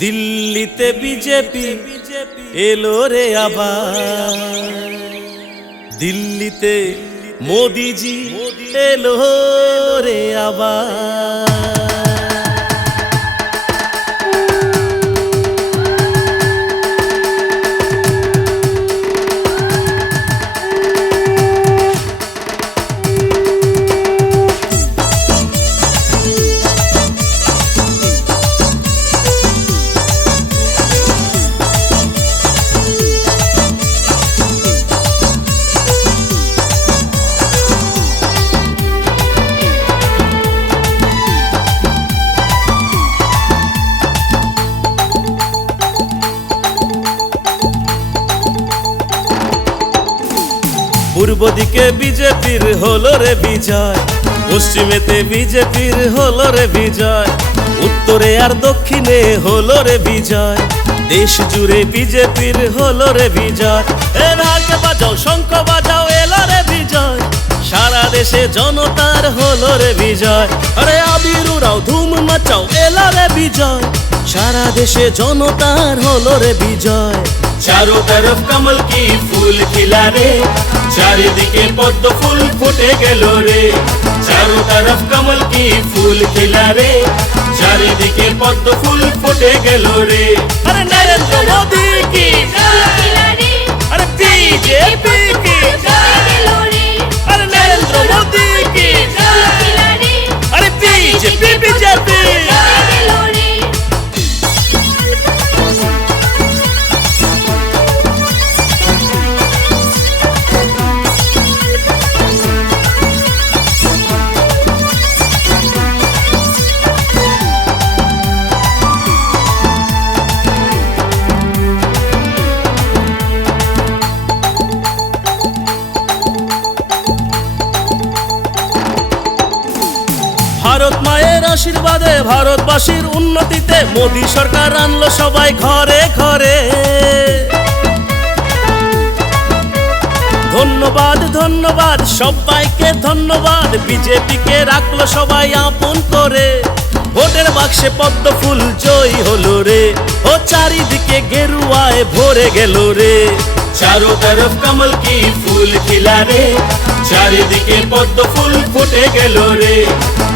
দিল্লিতে বিজেপি এলো রে আবার, দিল্লিতে মোদিজি এলো রে আবার। পূর্ব দিকে বিজেপির হলো রে বিজয়, পশ্চিমেতে বিজেপির হলো রে বিজয়, উত্তরে আর দক্ষিণে হলো রে বিজয়, দেশ জুড়ে বিজেপির হলো রে বিজয়। এ ঢাক বাজাও, শঙ্খ বাজাও, এলো রে বিজয়, সারা দেশে জনতার হলো রে বিজয়। আরে আবির উড়াও, ধুম মাচাও, এলো রে বিজয়, সারা দেশে জনতার হলো রে বিজয়। चारों तरफ कमल की फूल खिला रे, चारिदिके पद्म फूल फुटे गेलो रे। चारों तरफ कमल की फूल खिला रे, चारिदिके पद्म फूल फुटे गेलो रे। अरे नरेंद्र मोदी की जय, अरे बीजेपी की अरे नरेंद्र मोदी की अरे बीजेपी बीजेपी। ভারত মায়ের আশীর্বাদে, ভারতবাসীর উন্নতিতে মোদী সরকার আনলো সবাই ঘরে ঘরে। ধন্যবাদ ধন্যবাদ সবাইকে ধন্যবাদ, বিজেপিকে রাখলো সবাই আপন করে। ভোটের বাক্সে পদ্ম ফুল জয়ী হলো রে, ও চারিদিকে গেরুয়ায় ভরে গেল রে। चारों तरफ कमल की फूल खिला रे, चारिदिके पद्म फूल फुटे गेलो रे।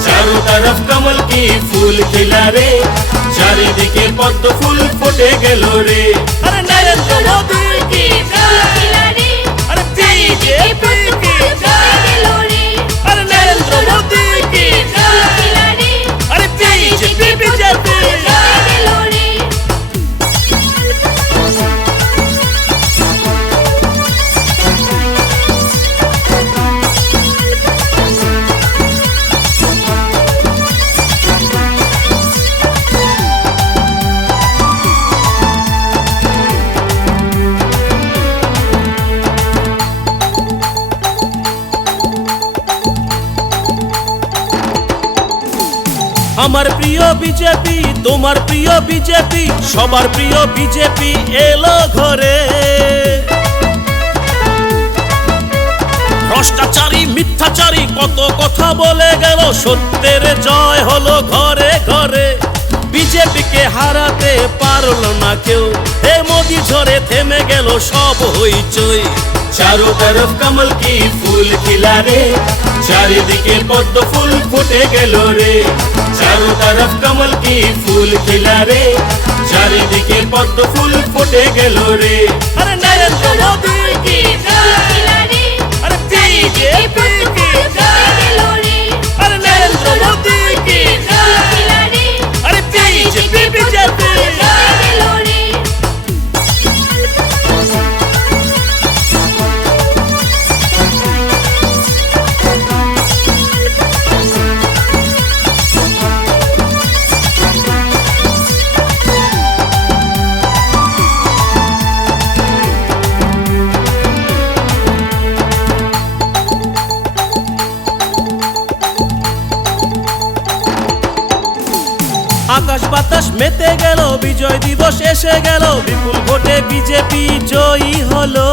चारों तरफ कमल की फूल खिला रे, चारिदिके पद्म फूल फुटे गेलो रे। अरे नरेंद्र मोदी की अरे बीजेपी की अरे नरेंद्र मोदी की अरे बीजेपी बीजेपी। আমার প্রিয় বিজেপি, তোমার প্রিয় বিজেপি, সবার প্রিয় বিজেপি এলো ঘরে। ভ্রষ্টাচারী মিথ্যাচারী কত কথা বলে গেল, সত্যের জয় হলো ঘরে ঘরে। বিজেপিকে হারাতে পারলো না কেউ, হে মোদি ঝরে থেমে গেল সব হইচই। चारों तरफ कमल की फूल खिला रे, चारिदिके पद्म फूल फुटे गेलो रे। चारों तरफ कमल की फूल खिला रे, चारिदिके पद्म फूल फुटे गेलो रे। अरे नरेंद्र मोदी की अरे बीजेपी की अरे नरेंद्र मोदी की अरे बीजेपी बीजेपी। আকাশ বাতাস মেতে গেল, বিজয় দিবস এসে গেল, বিপুল ভোটে বিজেপি জয়ী হলো।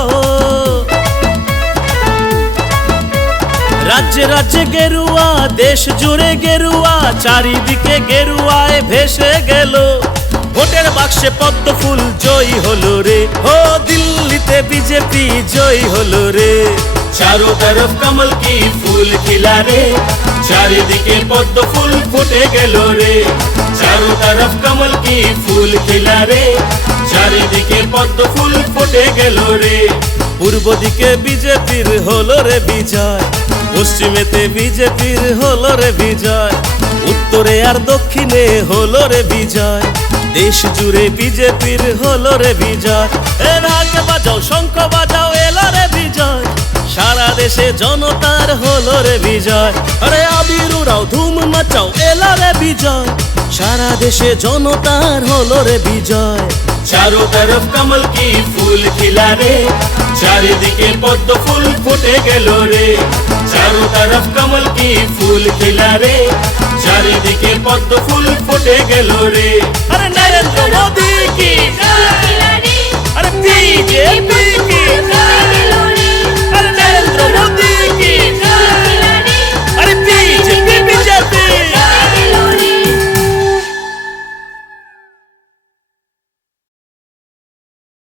রাজ্যে রাজ্যে গেরুয়া, দেশ জুড়ে গেরুয়া, চারিদিকে গেরুয়ায় ভেসে গেল। ভোটের ভোটের বাক্সে পদ্ম ফুল জয়ী হলো রে, ও দিল্লিতে বিজেপি জয়ী হলো রে। चारों तरफ कमल की फूल खिला रे, चारिदिके पद्म फूल फुटे गेलो रे। चारों तरफ कमल की फूल खिला रे, चारिदिके पद्म फूल फुटे गेलो रे। পূর্ব দিকে বিজেপির হলো রে বিজয়, পশ্চিমেতে বিজেপির হলো রে বিজয়, উত্তরে আর দক্ষিণে হলো রে বিজয়, দেশ জুড়ে বিজেপির হলো রে বিজয়। এ ঢাক বাজাও শঙ্খ বাজাও এলো রে বিজয়, সারা দেশে জনতার হলো রে বিজয়। আরে আবির উড়াও ধুম মাচাও এলো রে বিজয়, সারা দেশে জনতার হলো রে বিজয়। चारों तरफ कमल की फूल खिला रे, चारिदिके पद्म फूल फुटे गेलो रे। चारों तरफ कमल की फूल खिला रे, चारिदिके पद्म फूल फुटे गेलो रे। अरे नरेंद्र